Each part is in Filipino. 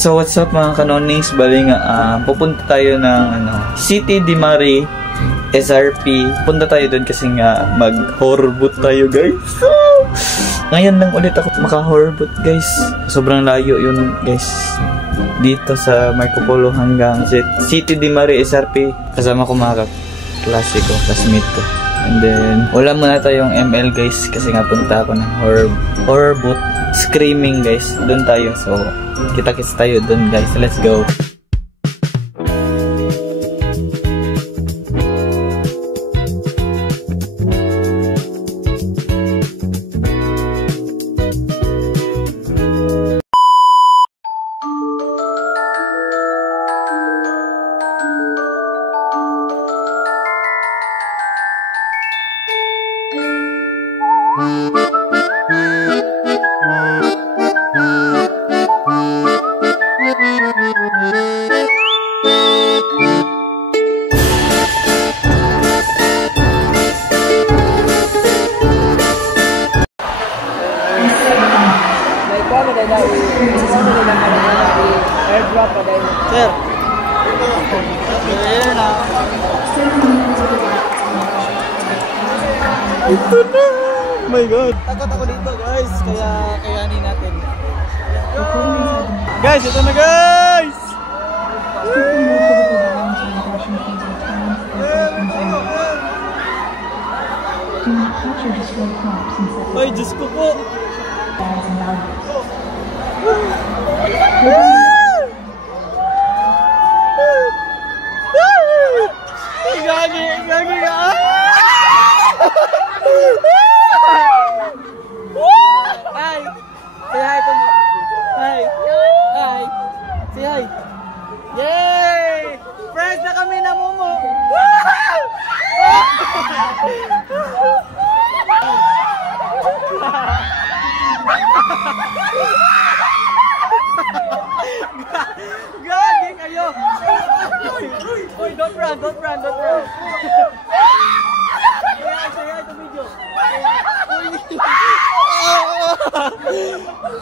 So what's up mga kanonings, bali nga pupunta tayo ng City de Mari SRP. Punta tayo doon kasi nga mag-horror boot tayo guys. So, ngayon lang ulit ako maka-horror boot guys. Sobrang layo yun guys. Dito sa Marco Polo hanggang City de Mari SRP. Kasama ko mga klase ko, classmate ko. And then wala muna tayong ML guys kasi nga punta ako ng horror boot. Screaming guys, doon tayo. So kita-kits tayo doon guys. Let's go. Airdrop pa dahil. Sir. Ayan na. Ito na. Oh my God. Takot ako dito guys. Kaya kayanin natin. Guys, ito na guys. Ay, Diyos ko po. Gagi ka. Hi. Say hi to me. Hi. Hi. Say hi. Yay! Friends na kami na Momo. Gagi kayo. Uy, don't run. Say hi to video.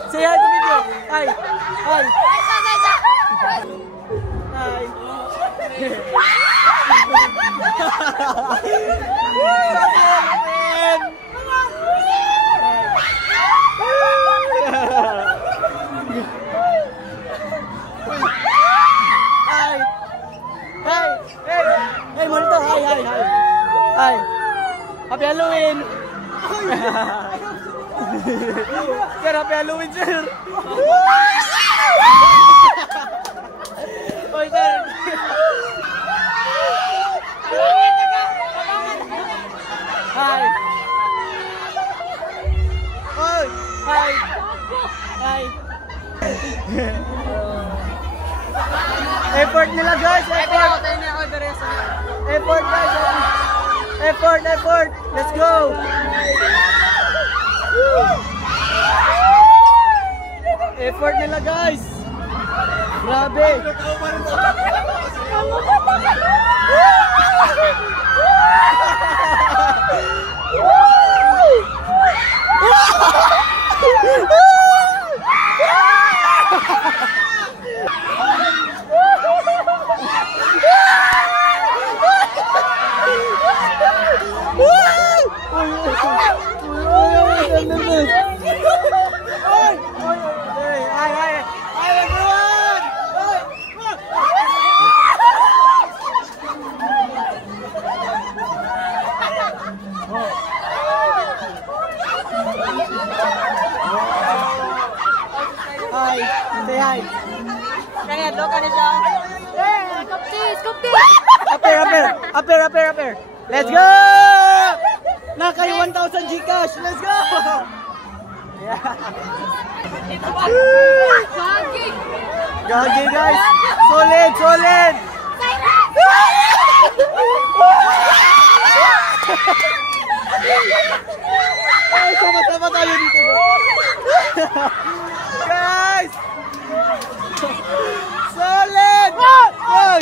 Say hi to video. Hi. Hi. Hey, Molto. Hi. Happy Halloween. Sir, happy Halloween, sir. Oy, sir. Hi. Oy, hi. Effort nila guys, effort guys. Effort. Let's go. Effort nila guys. Grabe. Hi, say hi. Kaya doon ka na siya. Skuptis. Upper. Let's go! Nakay 1,000 Gcash. Let's go! Yeah. Gagi guys. Solid. Ay, sama-sama tayo dito. Guys! Solid! Oy!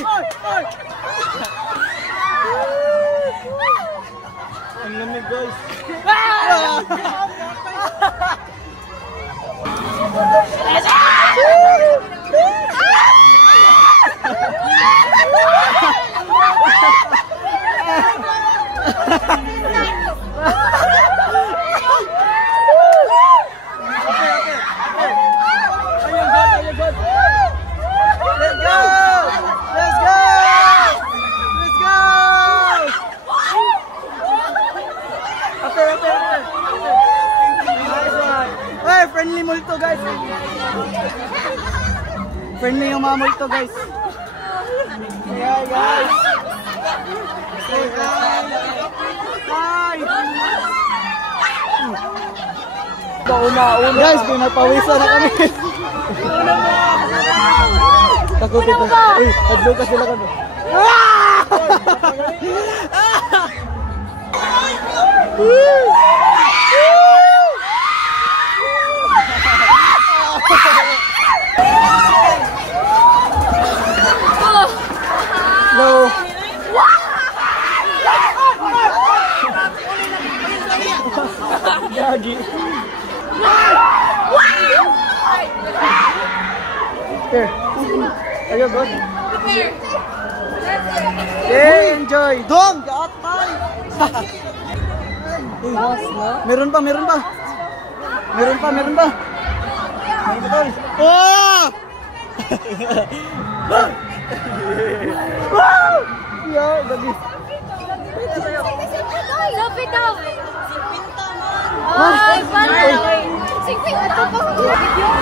Ang lamig guys. Friendly yung mamoy to guys. Say hi guys. Say hi. Hi. Una. Guys, pinapawisan na kami. Takot ito. Uy, hadlo ka sila kami. Hello. Gagi. Here. Are you good? Okay, enjoy. Dong, gatay. Meron pa. Meron pa. Tol. Oh! Wow! Yo, gabi. Lapit daw. Ay, paano?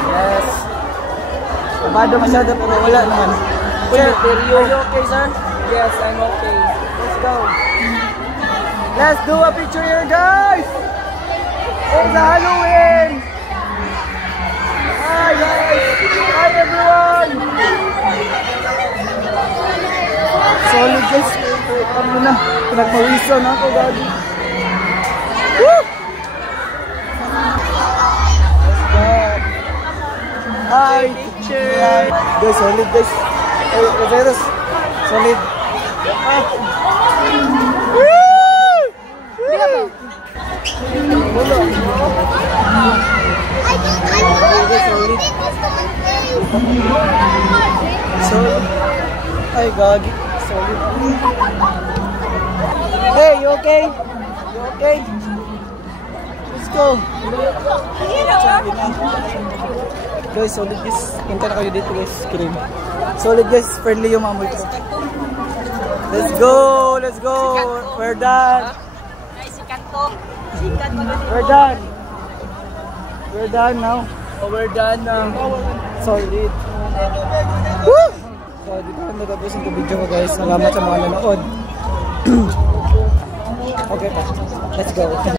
Yes. Kabado masyado pero wala naman. Sir, are you okay, sir? Yes, I'm okay. Let's go. Let's do a picture here, guys. It's Halloween. Hi, guys. Hi, everyone. Solid, guys. Ano na? Pinagpawisan ako, gagi. Woo! Hi, teacher. Guys, solid guys. Hey, Roseros. Solid. Woo! Solid. Ay, gagi. Solid. Hey, you okay? You okay? Let's go. Guys, solid guys. Punta na kayo dito guys. Screen. Solid guys. Friendly yung mamoy ko. Let's go. Let's go. We're done. We're done. We're done now. Oh, we're done now. Solid. Woo! So, dito na natapos yung video ko guys. Salamat sa mga nanood. Okay pa. Let's go.